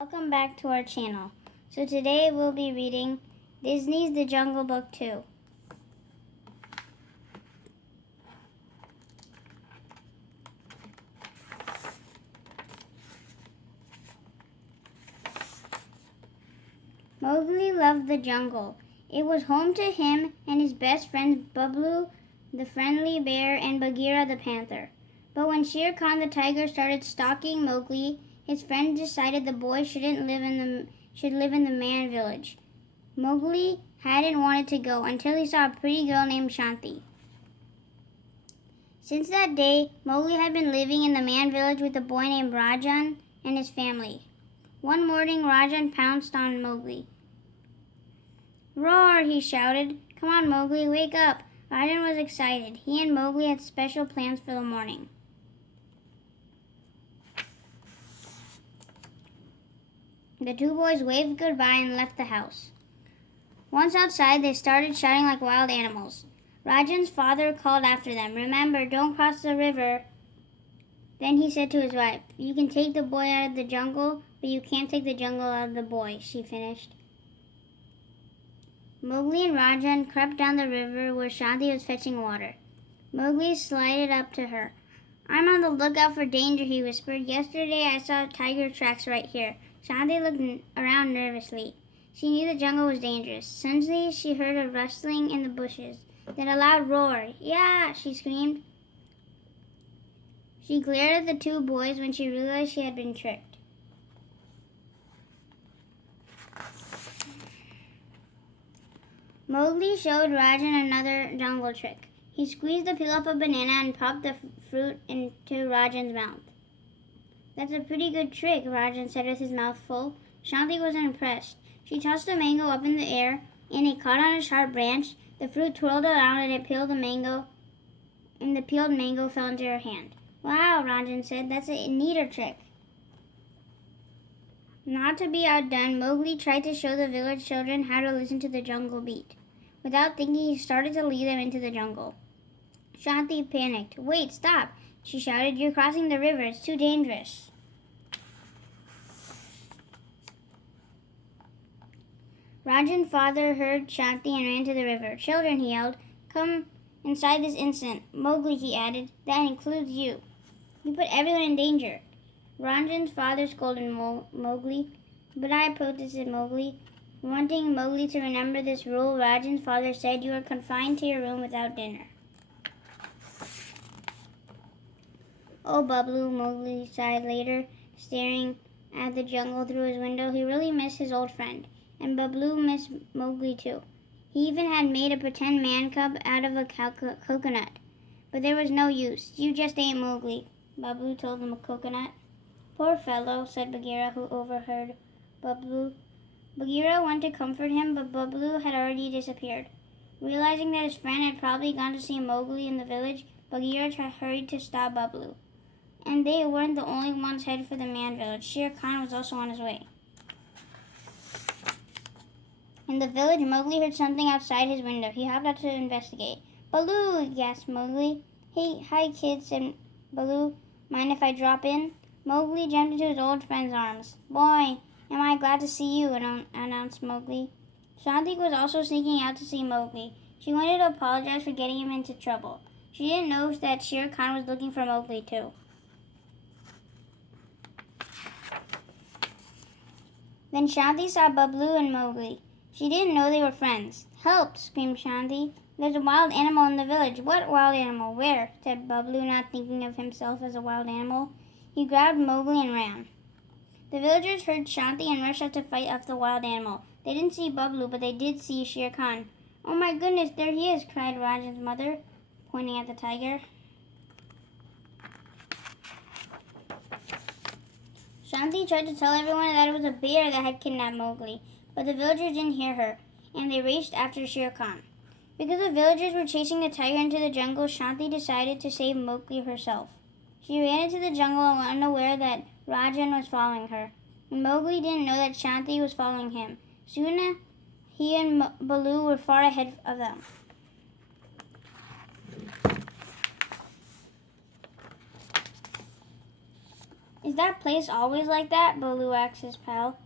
Welcome back to our channel. So today we'll be reading Disney's The Jungle Book 2. Mowgli loved the jungle. It was home to him and his best friends Baloo, the friendly bear, and Bagheera the panther. But when Shere Khan the tiger started stalking Mowgli, his friends decided the boy should live in the man village. Mowgli hadn't wanted to go until he saw a pretty girl named Shanti. Since that day, Mowgli had been living in the man village with a boy named Rajan and his family. One morning, Rajan pounced on Mowgli. "Roar!" he shouted. "Come on, Mowgli, wake up!" Rajan was excited. He and Mowgli had special plans for the morning. The two boys waved goodbye and left the house. Once outside, they started shouting like wild animals. Rajan's father called after them, "Remember, don't cross the river." Then he said to his wife, "You can take the boy out of the jungle, but you can't take the jungle out of the boy," she finished. Mowgli and Rajan crept down the river where Shanti was fetching water. Mowgli slided up to her. "I'm on the lookout for danger," he whispered. "Yesterday I saw tiger tracks right here." Shanti looked around nervously. She knew the jungle was dangerous. Suddenly she heard a rustling in the bushes, then a loud roar. "Yeah!" she screamed. She glared at the two boys when she realized she had been tricked. Mowgli showed Rajan another jungle trick. He squeezed the peel off a banana and popped the fruit into Rajan's mouth. "That's a pretty good trick," Rajan said with his mouth full. Shanti was impressed. She tossed a mango up in the air, and it caught on a sharp branch. The fruit twirled around, and the peeled mango fell into her hand. "Wow," Rajan said. "That's a neater trick." Not to be outdone, Mowgli tried to show the village children how to listen to the jungle beat. Without thinking, he started to lead them into the jungle. Shanti panicked. "Wait, stop!" she shouted. "You're crossing the river. It's too dangerous." Rajan's father heard Shanti and ran to the river. "Children," he yelled, "come inside this instant." "Mowgli," he added, "that includes you. You put everyone in danger." Rajan's father scolded Mowgli. "But I," protested Mowgli. Wanting Mowgli to remember this rule, Rajan's father said, "You are confined to your room without dinner." "Oh, Baloo," Mowgli sighed later, staring at the jungle through his window. He really missed his old friend, and Baloo missed Mowgli too. He even had made a pretend man cub out of a coconut. But there was no use. "You just ain't Mowgli," Baloo told him a coconut. "Poor fellow," said Bagheera, who overheard Baloo. Bagheera went to comfort him, but Baloo had already disappeared. Realizing that his friend had probably gone to see Mowgli in the village, Bagheera hurried to stop Baloo. And they weren't the only ones headed for the man village. Shere Khan was also on his way. In the village, Mowgli heard something outside his window. He hopped out to investigate. "Baloo!" gasped Mowgli. "Hey, hi kids," said Baloo. "Mind if I drop in?" Mowgli jumped into his old friend's arms. "Boy, am I glad to see you," announced Mowgli. Shanti was also sneaking out to see Mowgli. She wanted to apologize for getting him into trouble. She didn't know that Shere Khan was looking for Mowgli too. Then Shanti saw Baloo and Mowgli. She didn't know they were friends. "Help!" screamed Shanti. "There's a wild animal in the village." "What wild animal? Where?" said Baloo, not thinking of himself as a wild animal. He grabbed Mowgli and ran. The villagers heard Shanti and rushed out to fight off the wild animal. They didn't see Baloo, but they did see Shere Khan. "Oh my goodness, there he is!" cried Rajan's mother, pointing at the tiger. Shanti tried to tell everyone that it was a bear that had kidnapped Mowgli, but the villagers didn't hear her, and they raced after Shere Khan. Because the villagers were chasing the tiger into the jungle, Shanti decided to save Mowgli herself. She ran into the jungle unaware that Rajan was following her. Mowgli didn't know that Shanti was following him. Soon he and Baloo were far ahead of them. Is that place always like that? Baloo asked his pal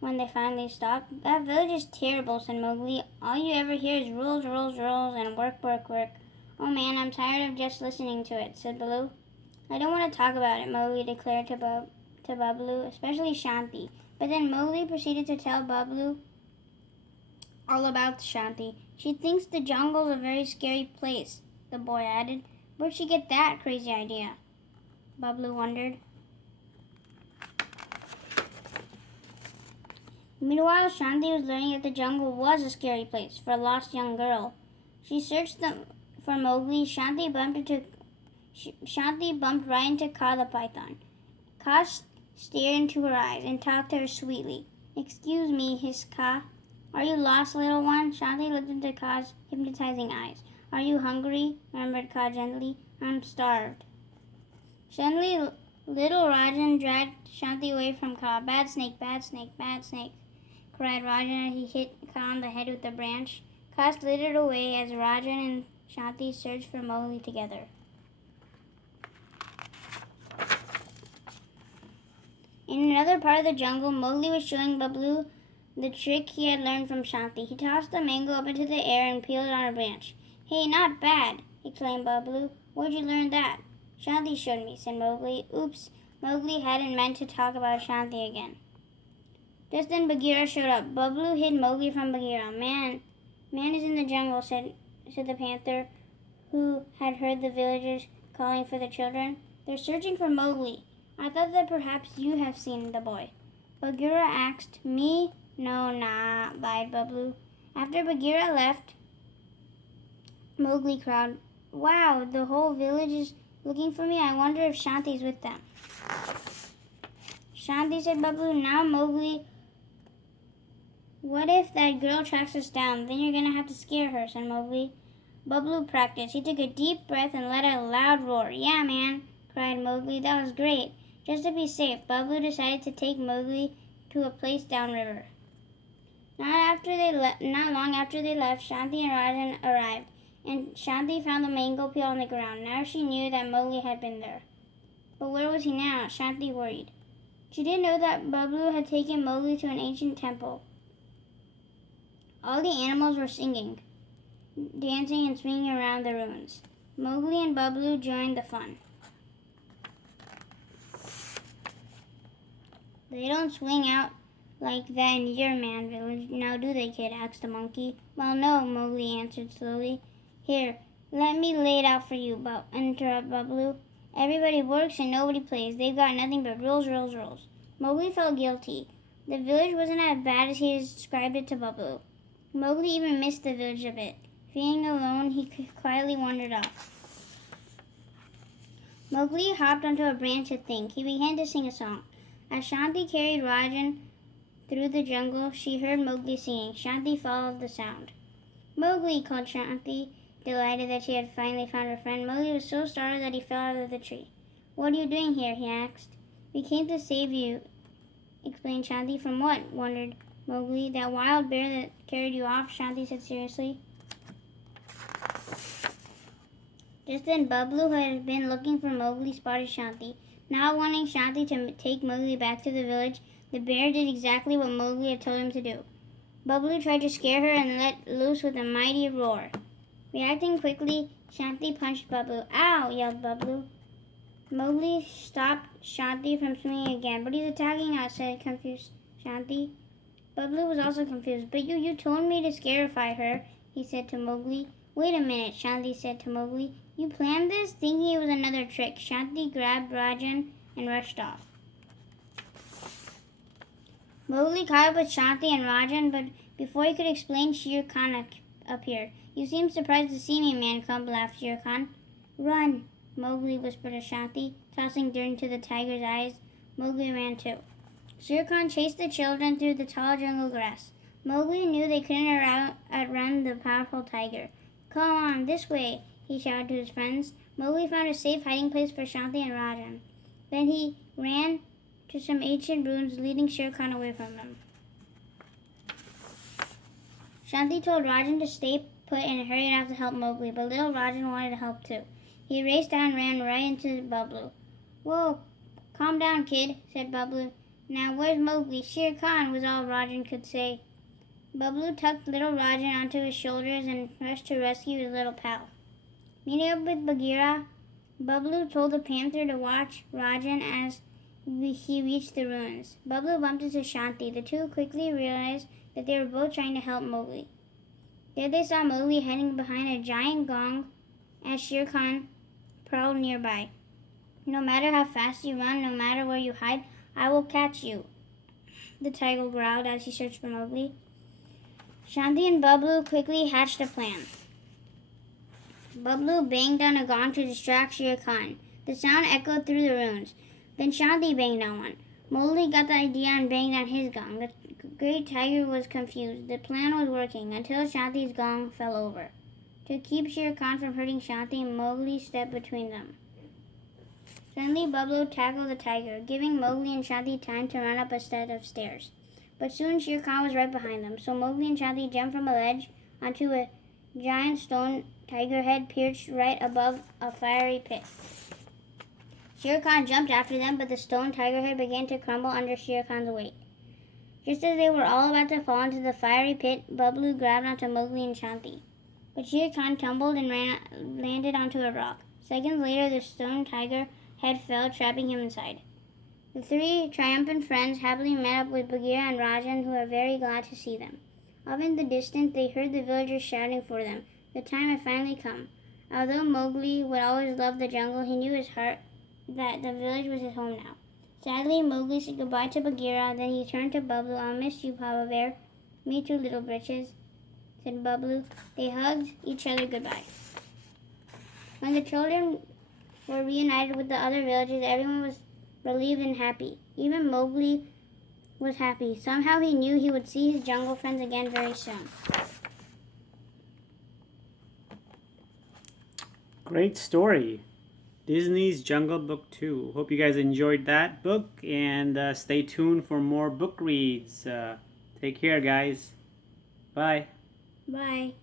when they finally stopped. That village is terrible, said Mowgli. All you ever hear is rules, rules, rules, and work, work, work. Oh man, I'm tired of just listening to it, said Baloo. I don't want to talk about it, Mowgli declared to Baloo, especially Shanti. But then Mowgli proceeded to tell Baloo all about Shanti. She thinks the jungle's a very scary place, the boy added. Where'd she get that crazy idea? Baloo wondered. Meanwhile, Shanti was learning that the jungle was a scary place for a lost young girl. She searched for Mowgli. Shanti bumped right into Kaa the python. Kaa stared into her eyes and talked to her sweetly. Excuse me, hissed Kaa. Are you lost, little one? Shanti looked into Kaa's hypnotizing eyes. Are you hungry? Murmured Kaa gently. I'm starved. Suddenly, little Rajan dragged Shanti away from Kaa. Bad snake, bad snake, bad snake, cried Rajan as he hit Kaa on the head with a branch. Kaa slithered away as Rajan and Shanti searched for Mowgli together. In another part of the jungle, Mowgli was showing Baloo the trick he had learned from Shanti. He tossed the mango up into the air and peeled it on a branch. Hey, not bad, exclaimed Baloo. Where'd you learn that? Shanti showed me, said Mowgli. Oops, Mowgli hadn't meant to talk about Shanti again. Just then Bagheera showed up. Baloo hid Mowgli from Bagheera. Man is in the jungle, said the panther, who had heard the villagers calling for the children. They're searching for Mowgli. I thought that perhaps you have seen the boy. Bagheera asked. Me? No, nah, lied Baloo. After Bagheera left, Mowgli cried, Wow, the whole village is looking for me. I wonder if Shanti's with them. Shanti, said Baloo. Now, Mowgli, what if that girl tracks us down? Then you're going to have to scare her, said Mowgli. Baloo practiced. He took a deep breath and let out a loud roar. Yeah, man, cried Mowgli. That was great. Just to be safe, Baloo decided to take Mowgli to a place downriver. Not long after they left, Shanti and Rajan arrived, and Shanti found the mango peel on the ground. Now she knew that Mowgli had been there. But where was he now? Shanti worried. She didn't know that Baloo had taken Mowgli to an ancient temple. All the animals were singing, dancing, and swinging around the ruins. Mowgli and Baloo joined the fun. They don't swing out like that in your man village, now do they, kid? Asked the monkey. Well, no, Mowgli answered slowly. Here, let me lay it out for you, interrupted Baloo. Everybody works and nobody plays. They've got nothing but rules, rules, rules. Mowgli felt guilty. The village wasn't as bad as he described it to Baloo. Mowgli even missed the village a bit. Feeling alone, he quietly wandered off. Mowgli hopped onto a branch to think. He began to sing a song. As Shanti carried Rajan through the jungle, she heard Mowgli singing. Shanti followed the sound. Mowgli, called Shanti, delighted that she had finally found her friend. Mowgli was so startled that he fell out of the tree. What are you doing here? He asked. We came to save you, explained Shanti. From what? Wondered Mowgli. That wild bear that carried you off, Shanti said seriously. Just then Baloo, who had been looking for Mowgli, spotted Shanti. Not wanting Shanti to take Mowgli back to the village, the bear did exactly what Mowgli had told him to do. Baloo tried to scare her and let loose with a mighty roar. Reacting quickly, Shanti punched Baloo. Ow! Yelled Baloo. Mowgli stopped Shanti from swinging again. But he's attacking us, said confused Shanti. Baloo was also confused. But you told me to scarify her, he said to Mowgli. Wait a minute, Shanti said to Mowgli. You planned this? Thinking it was another trick, Shanti grabbed Rajan and rushed off. Mowgli caught up with Shanti and Rajan, but before he could explain, Shere Khan appeared. You seem surprised to see me, man cub, laughed Shere Khan. Run, Mowgli whispered to Shanti, tossing dirt into the tiger's eyes. Mowgli ran too. Shere Khan chased the children through the tall jungle grass. Mowgli knew they couldn't outrun the powerful tiger. Come on, this way, he shouted to his friends. Mowgli found a safe hiding place for Shanti and Rajan. Then he ran to some ancient ruins, leading Shere Khan away from them. Shanti told Rajan to stay put and hurried off to help Mowgli, but little Rajan wanted to help too. He raced down and ran right into Baloo. Whoa, Calm down, kid, said Bablu. Now where's Mowgli? Shere Khan, was all Rajan could say. Bablu tucked little Rajan onto his shoulders and rushed to rescue his little pal. Meeting up with Bagheera, Bablu told the panther to watch Rajan as he reached the ruins. Bablu bumped into Shanti. The two quickly realized that they were both trying to help Mowgli. There they saw Mowgli hiding behind a giant gong as Shere Khan prowled nearby. No matter how fast you run, no matter where you hide, I will catch you, the tiger growled as he searched for Mowgli. Shanti and Bablu quickly hatched a plan. Bablu banged on a gong to distract Shere Khan. The sound echoed through the ruins. Then Shanti banged on one. Mowgli got the idea and banged on his gong. The great tiger was confused. The plan was working until Shanti's gong fell over. To keep Shere Khan from hurting Shanti, Mowgli stepped between them. Suddenly, Bablu tackled the tiger, giving Mowgli and Shanti time to run up a set of stairs. But soon Shere Khan was right behind them, so Mowgli and Shanti jumped from a ledge onto a giant stone tiger head perched right above a fiery pit. Shere Khan jumped after them, but the stone tiger head began to crumble under Shere Khan's weight. Just as they were all about to fall into the fiery pit, Bablu grabbed onto Mowgli and Shanti. But Shere Khan tumbled and landed onto a rock. Seconds later, the stone tiger head fell, trapping him inside. The three triumphant friends happily met up with Bagheera and Rajan, who were very glad to see them. Off in the distance, they heard the villagers shouting for them. The time had finally come. Although Mowgli would always love the jungle, he knew in his heart that the village was his home now. Sadly, Mowgli said goodbye to Bagheera, then he turned to Bablu. I'll miss you, Papa Bear. Me too, Little Britches, said Bablu. They hugged each other goodbye. When the children were reunited with the other villagers, everyone was relieved and happy. Even Mowgli was happy. Somehow he knew he would see his jungle friends again very soon. Great story. Disney's Jungle Book 2. Hope you guys enjoyed that book, and stay tuned for more book reads. Take care, guys. Bye. Bye.